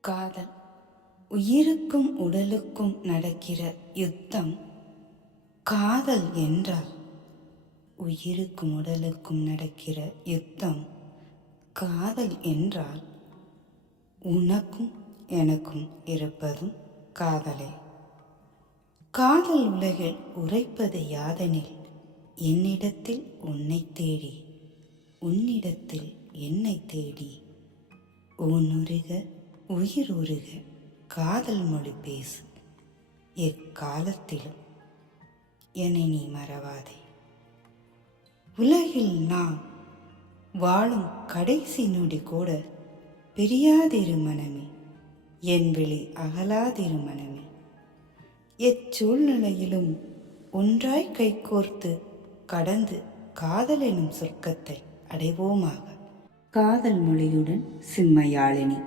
காதல் உயிருக்கும் உடலுக்கும் நடக்கிற யுத்தம் காதல் என்றால் உயிருக்கும் உடலுக்கும் நடக்கிற யுத்தம் காதல் என்றால் உனக்கும் எனக்கும் இருப்பதும் காதலே. காதல் உலகில் உரைப்பது யாதெனில் என்னிடத்தில் உன்னை தேடி உன்னிடத்தில் என்னை தேடி ஊனுருக உயிர் உருக காதல் மொழி பேசு. எக்காலத்திலும் என்னை நீ மறவாதே. உலகில் நாம் வாழும் கடைசி நொடி கூட பிரியாதிரு மனமே என் விழி அகலாதிரு மனமே. எச்சூழ்நிலையிலும் ஒன்றாய் கைகோர்த்து கடந்து காதல் எனும் சொர்க்கத்தை அடைவோமாக. காதல் மொழியுடன் சிம்மயாழினி